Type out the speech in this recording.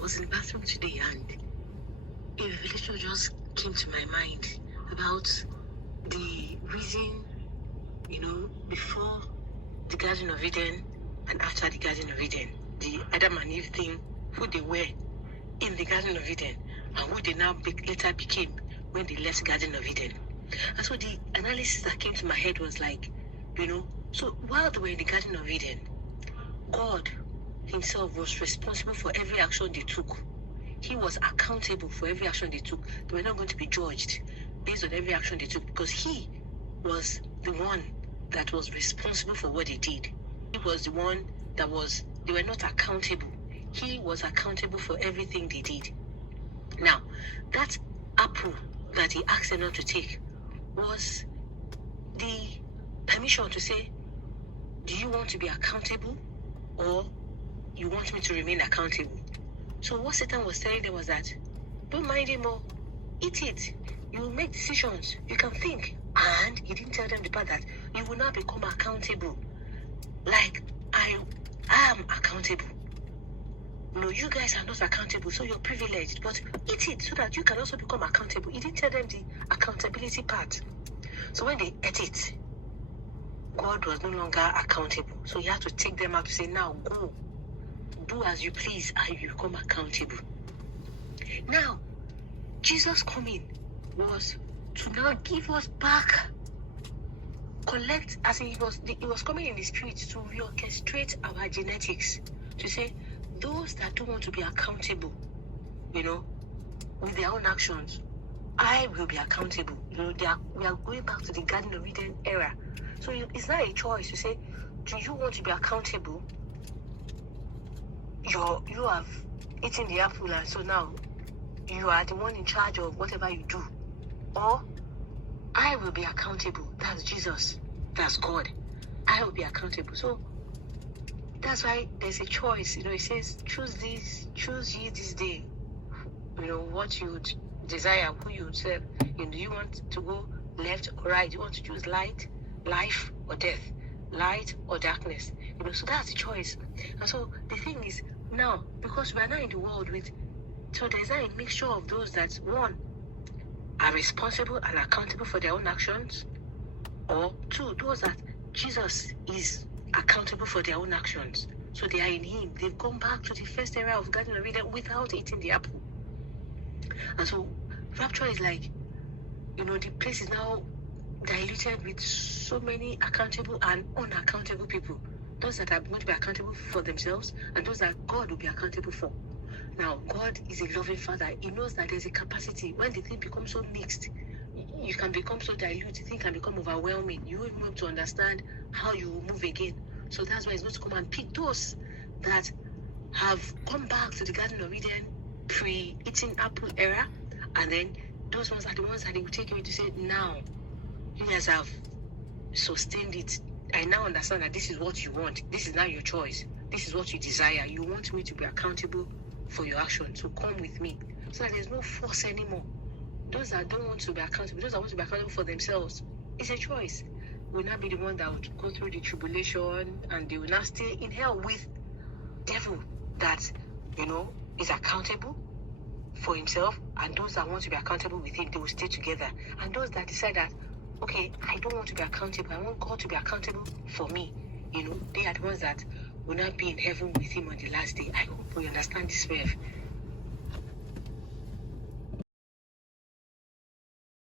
was in the bathroom today and a revelation just came to my mind about the reason, before the Garden of Eden and after the Garden of Eden, the Adam and Eve thing, who they were in the Garden of Eden and who they now later became when they left the Garden of Eden. And so the analysis that came to my head was like, so while they were in the Garden of Eden, God himself was responsible for every action they took. He was accountable for every action they took. They were not going to be judged based on every action they took because he was the one that was responsible for what they did. He was the one they were not accountable. He was accountable for everything they did. Now, that apple that he asked them not to take was the permission to say, do you want to be accountable or you want me to remain accountable? So what Satan was telling them was that, don't mind him or eat it. You will make decisions. You can think. And he didn't tell them the part that you will now become accountable. Like, I am accountable. No, you guys are not accountable, so you're privileged. But eat it so that you can also become accountable. He didn't tell them the accountability part. So when they ate it, God was no longer accountable. So he had to take them out to say, now go. Do as you please and you become accountable. Now, Jesus coming was to now give us back, collect, as he was coming in the spirit to reorchestrate our genetics, to say, those that don't want to be accountable, with their own actions, I will be accountable. We are going back to the Garden of Eden era. So it's not a choice to say, do you want to be accountable? You have eaten the apple and so now you are the one in charge of whatever you do. Or I will be accountable. That's Jesus. That's God. I will be accountable. So that's why there's a choice. It says, choose ye this day. What you would desire, who you would serve. Do you want to go left or right? Do you want to choose light, life, or death? Light or darkness? So that's the choice. And so the thing is, now, because we are now in the world so there's now a mixture of those that, one, are responsible and accountable for their own actions, or two, those that Jesus is accountable for their own actions. So they are in him. They've gone back to the first era of Garden of Eden without eating the apple. And so rapture is like, the place is now diluted with so many accountable and unaccountable people. Those that are going to be accountable for themselves and those that God will be accountable for. Now, God is a loving Father. He knows that there's a capacity. When the thing becomes so mixed, you can become so dilute, the thing can become overwhelming. You won't be able to understand how you will move again. So that's why he's going to come and pick those that have come back to the Garden of Eden pre-eating apple era, and then those ones are the ones that he will take away to say, now, you guys have sustained it. I now understand that this is what you want. This is now your choice. This is what you desire. You want me to be accountable for your action. So come with me. So that there's no force anymore. Those that don't want to be accountable, those that want to be accountable for themselves, it's a choice. Will not be the one that would go through the tribulation and they will now stay in hell with devil that, is accountable for himself, and those that want to be accountable with him, they will stay together. And those that decide that, okay, I don't want to be accountable, I want God to be accountable for me, they are the ones that will not be in heaven with him on the last day. I hope we understand this wave.